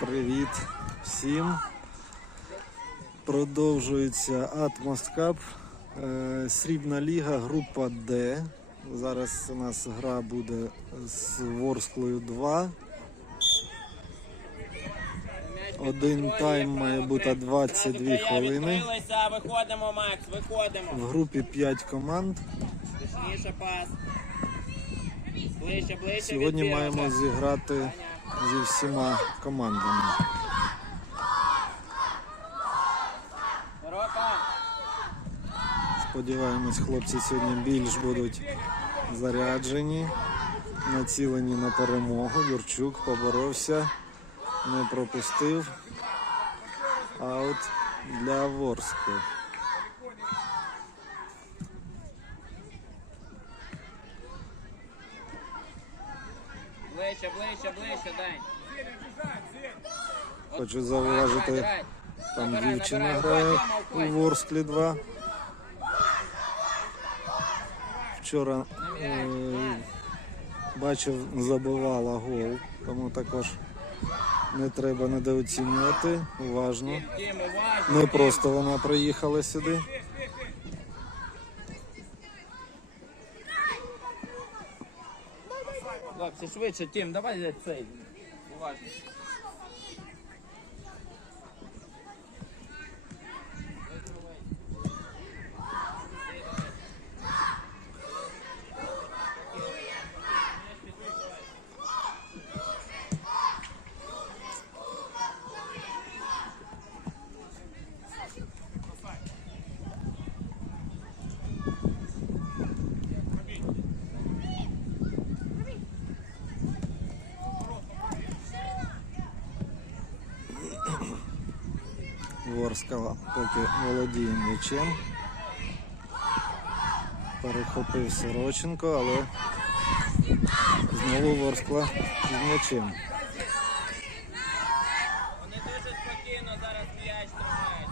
Привіт всім. Продовжується Cup. Е, Срібна ліга, група Д. Зараз у нас гра буде з Ворсклою 2. Один тайм має бути 22 хвилини. Виходимо, Макс, виходимо. В групі 5 команд. Пас. Сьогодні маємо зіграти зі всіма командами. Сподіваємось, хлопці сьогодні більш будуть заряджені, націлені на перемогу. Юрчук поборовся, не пропустив. Аут для Ворскли. Ближче, ближче, ближче, дай. Хочу зауважити, там дівчина грає у. Ворсклі 2. Вчора е, бачив, забивала гол, тому також не треба недооцінювати уважно. Не просто вона приїхала сюди. Хлопці, швидше, Тім, давай цей. Уважно. Поки володіє м'ячем. Перехопив Сороченко, але знову Ворскла з м'ячем. Вони дуже спокійно зараз м'яч тримають.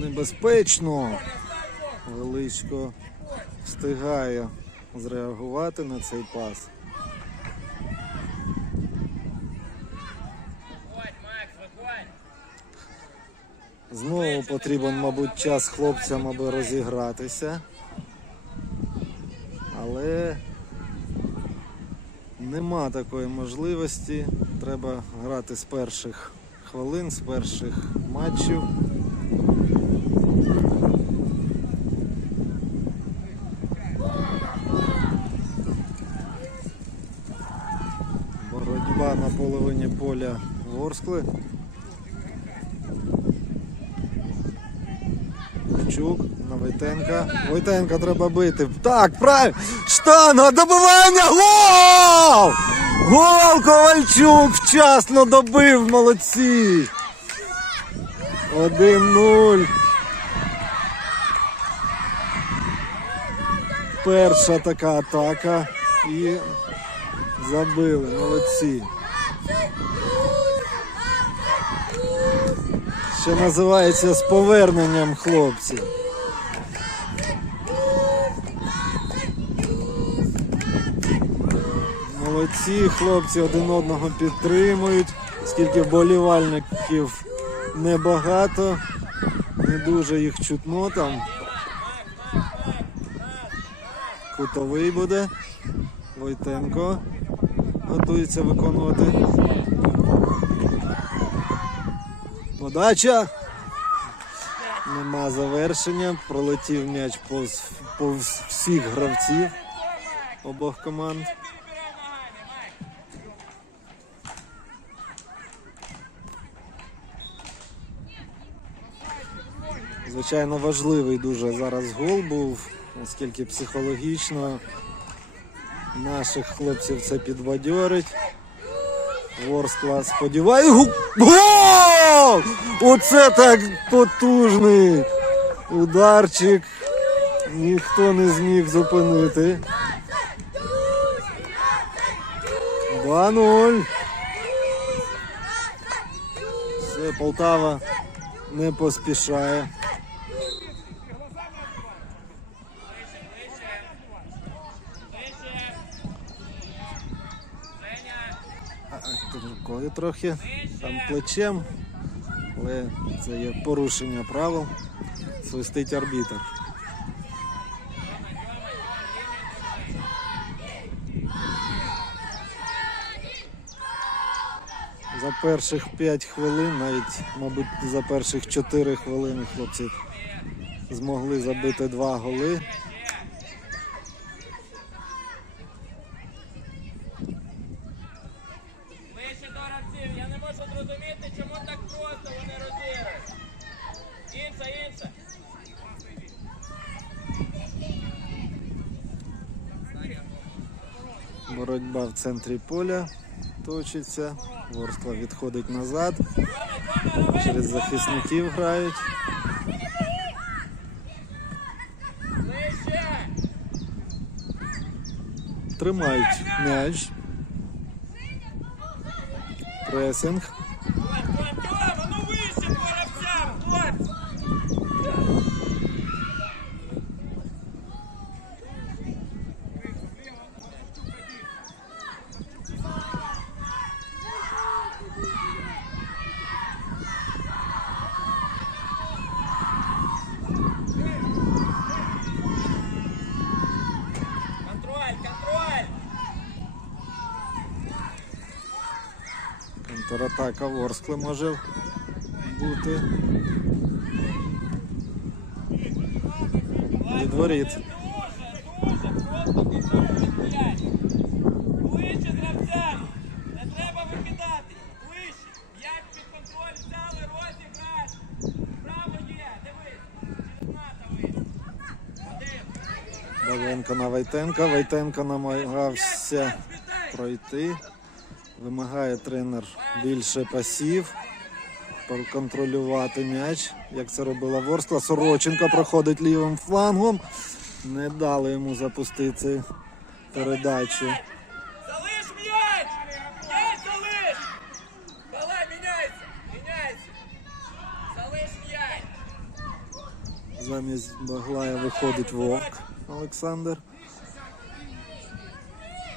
Небезпечно. Величко встигає зреагувати на цей пас. Знову потрібен, мабуть, час хлопцям, аби розігратися. Але нема такої можливості. Треба грати з перших хвилин, з перших матчів. Боротьба на половині поля Ворскли. Чук на. Войтенка треба бити. Так, правильно. Штанга, добивання! Гол! Гол Ковальчук вчасно добив, молодці. 1-0. Перша така атака. І забили, молодці. Що називається з поверненням хлопці. Молодці, хлопці один одного підтримують, скільки вболівальників небагато, не дуже їх чутно там. Кутовий буде. Войтенко готується виконувати. Подача. Нема завершення. Пролетів м'яч повз, повз всіх гравців обох команд. Звичайно, важливий дуже зараз гол був, оскільки психологічно наших хлопців це підбадьорить. Ворскла сподіваюся. Гол! Оце так потужний ударчик. Ніхто не зміг зупинити. 2-0. Все, Полтава не поспішає. Рукою трохи, там плечем, але це є порушення правил. Свистить арбітр. За перших 5 хвилин, навіть, мабуть, за перших 4 хвилини хлопці змогли забити два голи. Вище до гравців. Я не можу зрозуміти, чому так просто вони розіграють. Інша, інша. Боротьба в центрі поля точиться. Ворскла відходить назад. Через захисників грають. Тримають м'яч. Пресинг. Тьом, Тьом, ну вище по гравцям, хлопці. Контроль, контроль. Контратака Ворскли може бути. Від воріт. Дуже, дуже, просто підтримують м'яч. Ближче з гравцями. Не треба викидати. Ближче. М'яч під контроль взяли, розіграш. Право є, дивись. Бабенко на Войтенка. Войтенко намагався пройти. Вимагає тренер більше пасів. Проконтролювати м'яч, як це робила Ворскла. Сороченка проходить лівим флангом. Не дали йому запустити передачу. Залиш м'яч! М'яч залиш! Давай, міняйся! Міняйся! Залиш м'яч! Замість Баглая виходить Вовк Олександр.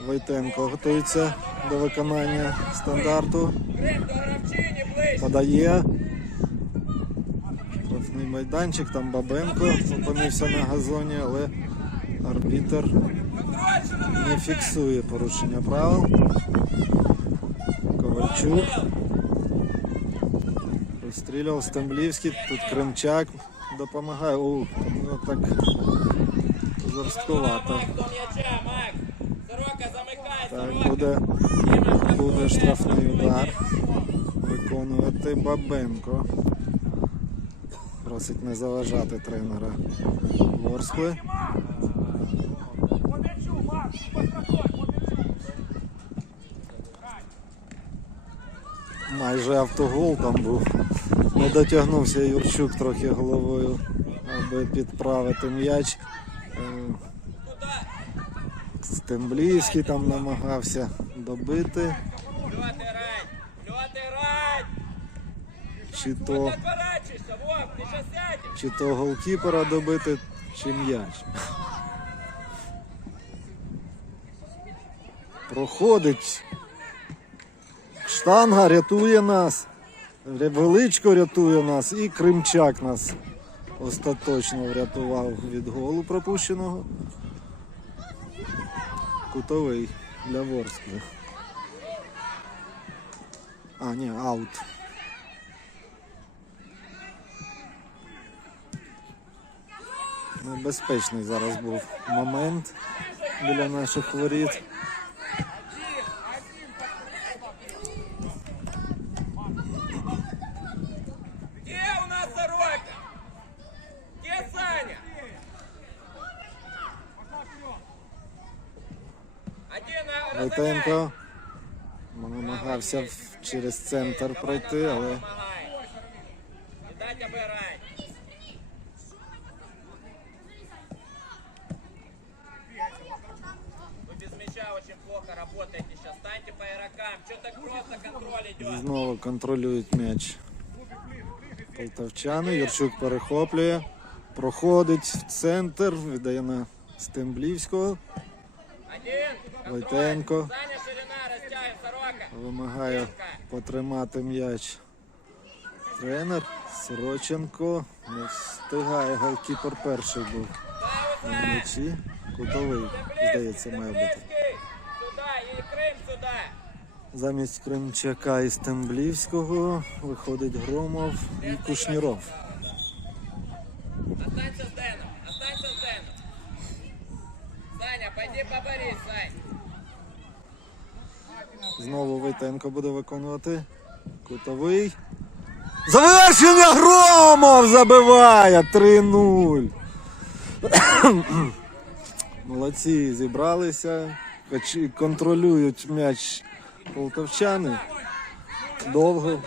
Войтенко готується до виконання стандарту. Подає. Штрафний майданчик, там Бабенко опинився на газоні, але арбітер не фіксує порушення правил. Ковальчук. Розстрілював Стемблівський, тут Кремчак допомагає. О, ну так жорстковато. Макс до м'яча, Макс! Сорока, замикай, Так, буде, буде штрафний удар. Виконувати Бабенко. Просить не заважати тренера Ворскли. Майже автогол там був. Не дотягнувся Юрчук трохи головою, аби підправити м'яч. Куда? Там намагався добити. Чи то, чи то голкіпера добити, чи м'яч. Проходить. Штанга рятує нас. Величко рятує нас і Кримчак нас остаточно врятував від голу пропущеного. Кутовий для Ворскли. А, ні, аут. Небезпечний зараз був момент біля наших воріт. Где у нас Сорока? Где Саня? Один на Войтенко намагався через центр пройти, але знову контролюють м'яч. Полтавчани. Юрчук перехоплює. Проходить в центр. Віддає на Стемблівського. Войтенко вимагає потримати м'яч. Тренер Сороченко не встигає. Голкіпер перший був на Пауза. м'ячі. Кутовий, здається, має бути. Стемблевский. Сюда, и Крым сюда. Замість Кримчака і Стемблівського виходить Громов і Кушніров. Останься с Дэном, останься с Дэном. Саня, пойди поборись, Сань. Знову Войтенко буде виконувати. Кутовий. Завершення Громов забиває 3-0. Молодці, зібралися. Контролюють м'яч полтавчани. Довго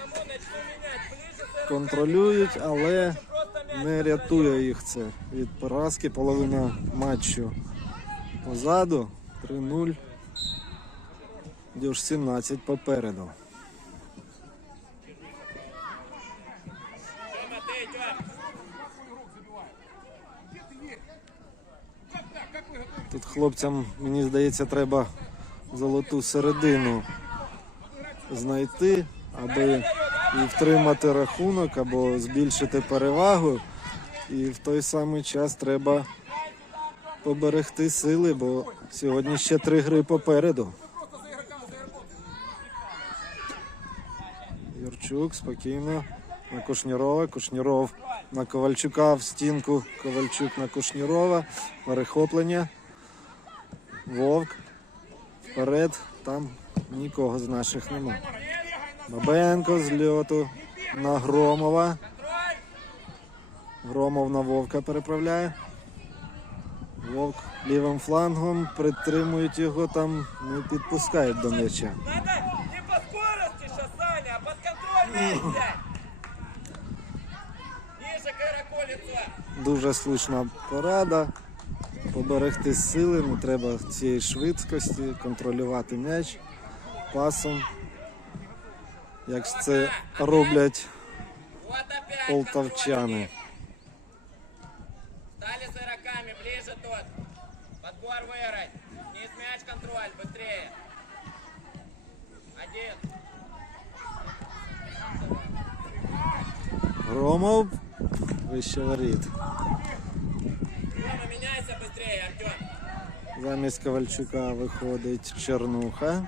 контролюють, але не рятує їх це від поразки. Половина матчу позаду. 3-0. Дюж 17 попереду. Тёма, ты идём. Тут хлопцям, мені здається, треба золоту середину знайти, аби і втримати рахунок або збільшити перевагу. І в той самий час треба поберегти сили, бо сьогодні ще три гри попереду. Юрчук спокійно на Кушнірова. Кушніров на Ковальчука в стінку. Ковальчук на Кушнірова. Перехоплення. Вовк. Вперед. Там нікого з наших нема. Бабенко з льоту на Громова. Громов на Вовка переправляє. Вовк лівим флангом притримують його там, не підпускають до м'яча. Дуже слушна порада. Поберегти сили, не треба цієї швидкості, контролювати м'яч пасом. Як це роблять полтавчани. Стали с игроками, ближе тот. Подбор выиграть. Не мяч контроль, быстрее. Один. Громов вище воріт. Замість Ковальчука виходить Чернуха.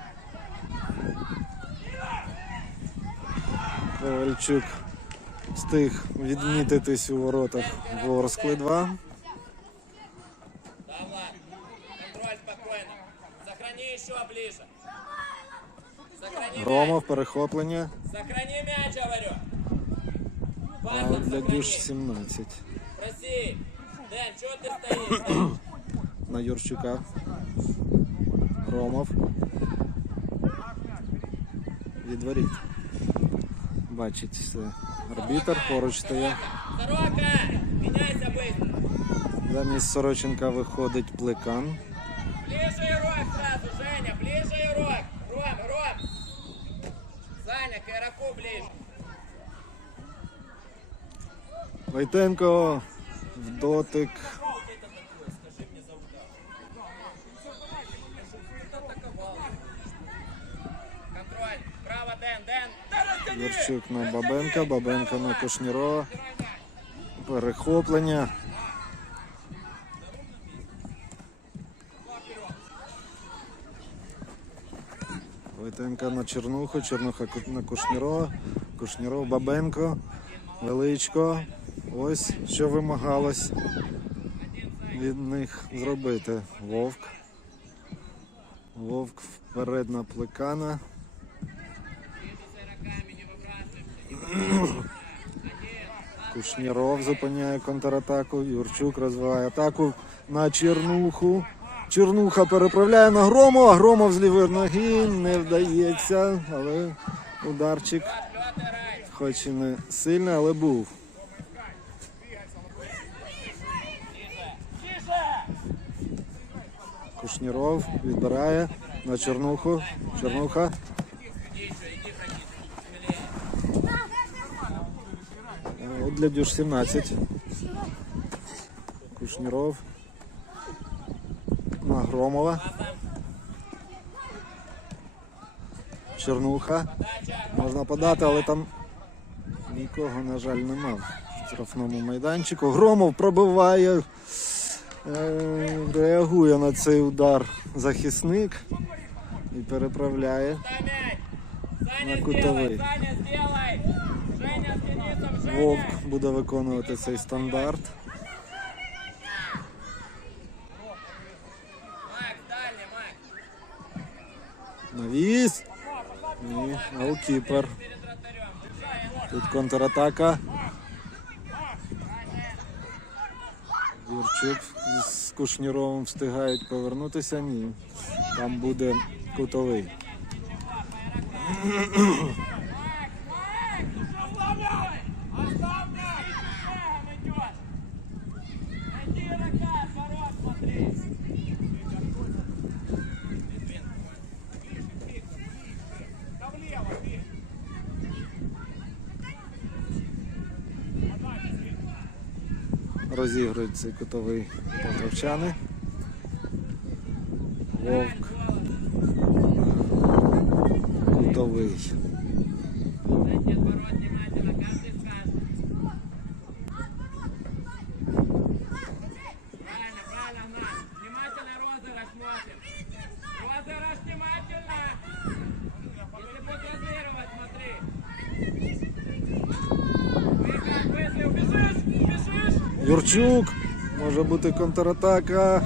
Ковальчук встиг відмітитись у воротах Ворскли 2. Да, Влад. А Пасом для сохрани. Дюш 17. Проси. Дэн, что ты стоишь? Дэн? на Юрчука. Громов. Від воріт. Бачить все. Арбітер поруч стояв. Сорока! Меняйся быстро. Замість Сороченка виходить плекан. Ближе игрок сразу, Женя, ближе Войтенко в дотик. Юрчук на Бабенка, Бабенко на Кушнірова. Перехоплення. Войтенка на Чернуху, Чернуха на Кушнірова, Кушніров, Бабенко, Величко. Ось що вимагалось від них зробити. Вовк. Вовк вперед на плекана. Кушніров зупиняє контратаку. Юрчук розвиває атаку на Чернуху. Чернуха переправляє на Громова. Громов з лівої ноги не вдається, але ударчик, хоч і не сильний, але був. Кушніров відбирає на Чернуху. Чернуха. Для Дюш 17. Кушніров. На Громова. Чернуха. Можна подати, але там нікого, на жаль, нема в штрафному майданчику. Громов пробиває. Е, Реагує на цей удар захисник і переправляє на кутовий. Вовк буде виконувати цей стандарт. Навіс. Ні, голкіпер. Тут контратака. Юрчук з Кушніровим встигають повернутися. Ні. Там буде кутовий. Розігрують цей кутовий полтавчани. Вовк. Юрчук. Може бути контратака.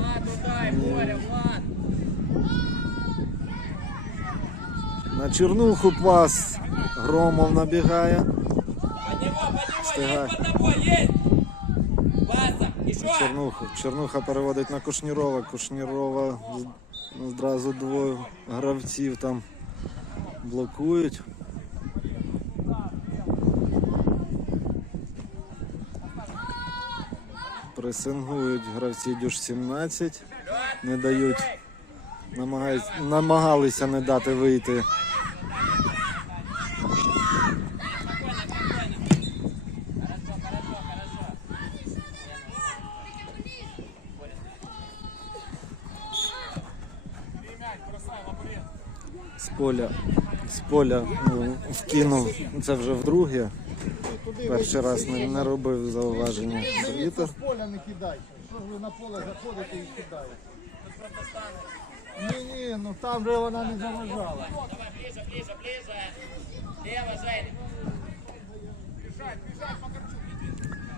На Чернуху пас. Громов набігає. Паса, еще. Чернуху. Чернуха переводить на Кушнірова. Кушнірова зразу двоє гравців там блокують. Пресингують гравці Дюш 17, не дають, намагалися не дати вийти з поля. З поля ну, вкинув. Це вже вдруге. Перший раз не, не робив зауваження. Вітер. Кидайте. Що ж ви на поле заходите і кидаєте? Ні, ні, ну там же вона не заважала. Давай, ближе, ближе, ближе. Лево, Женя.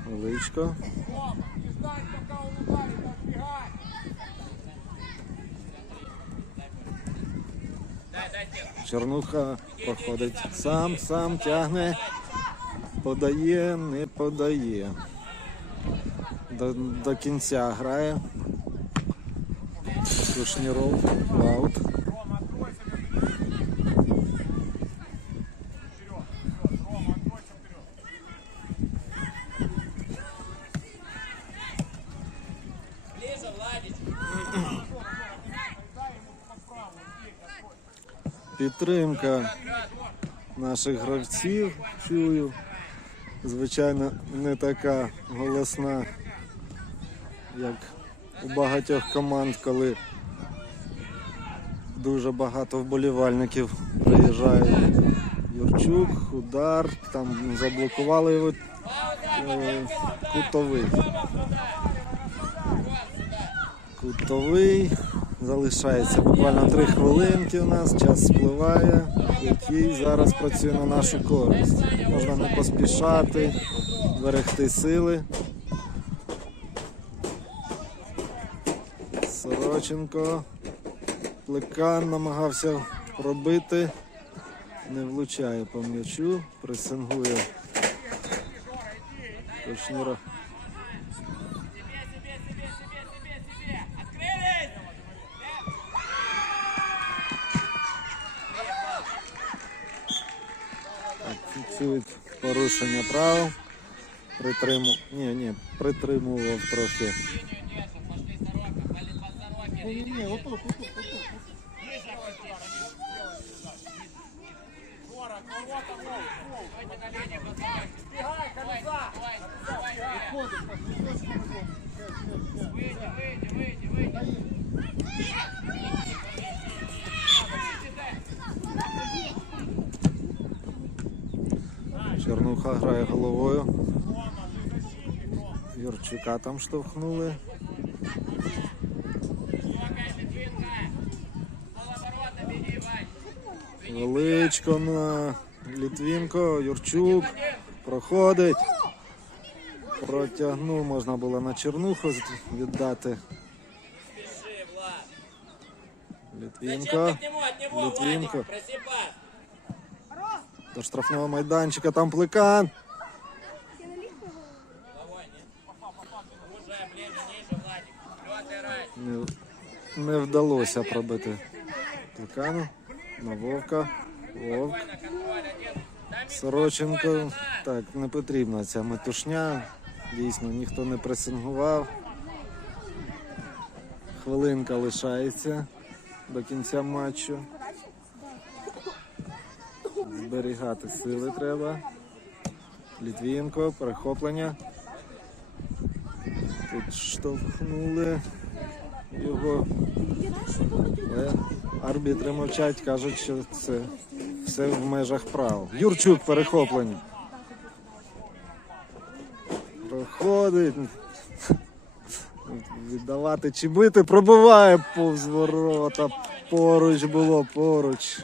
Величко. Дай, дай, тихо. Чернуха проходить сам, сам тягне. Подає, не подає. До, до кінця грає. Кушніров. Аут. Підтримка наших гравців чую. Звичайно, не така голосна, як у багатьох команд, коли дуже багато вболівальників приїжджають. Юрчук, удар, там заблокували його е, кутовий. Кутовий. Залишається буквально три хвилинки у нас, час спливає, який зараз працює на нашу користь. Можна не поспішати, зберегти сили. Сороченко. Плекан намагався пробити. Не влучає по м'ячу, пресингує Кошніра. Фіксують порушення правил. Притриму... Ні, ні, притримував трохи. Выйди, выйди, выйди, выйди. Чернуха грає головою. Юрчука там штовхнули. Величко на Літвінко. Юрчук проходить. Протягнув, можна було на Чернуху віддати. Літвінко. Пас. До штрафного майданчика там плекан. Не, не вдалося пробити плекану. На Вовка. Вовк. Сороченко. Так, не потрібна ця метушня. Дійсно, ніхто не пресингував. Хвилинка лишається до кінця матчу. Зберігати сили треба. Літвінко, перехоплення. Тут штовхнули його. Але арбітри мовчать, кажуть, що це все в межах прав. Юрчук перехоплення. Проходить. Віддавати чи бити, пробиває повз ворота. Поруч було, поруч.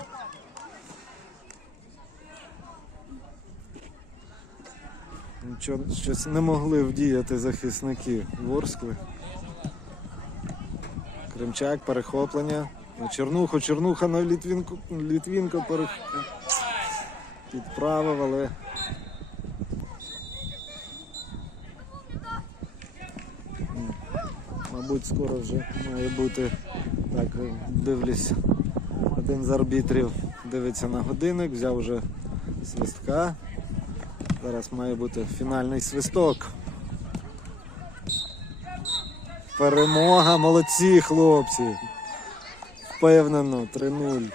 Нічого, щось не могли вдіяти захисники Ворскли. Кримчак, перехоплення. На Чернуху, Чернуха на Літвінку, Літвінко перех... підправив, але мабуть скоро вже має бути так, дивлюсь. Один з арбітрів дивиться на годинник, взяв вже свистка. Зараз має бути фінальний свисток. Перемога, молодці хлопці. Впевнено, 3-0.